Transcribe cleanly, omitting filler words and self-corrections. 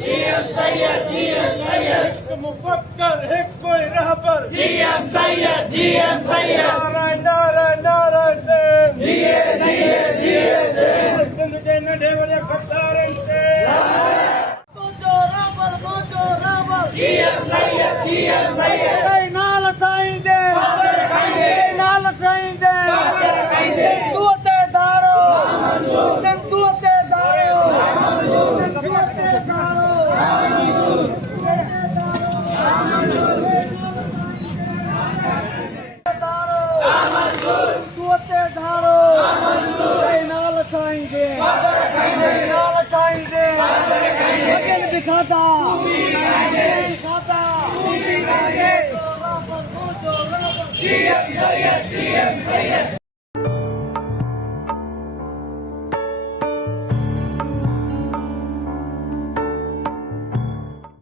GM Sayyid, मुफक्कर है कोई रहबर GM Sayyid, Narayan जिए सिंध के नढे वड़े खतारन से मोजो रहबर GM Sayyid नाल साईंदे संतुते दारो दिखाता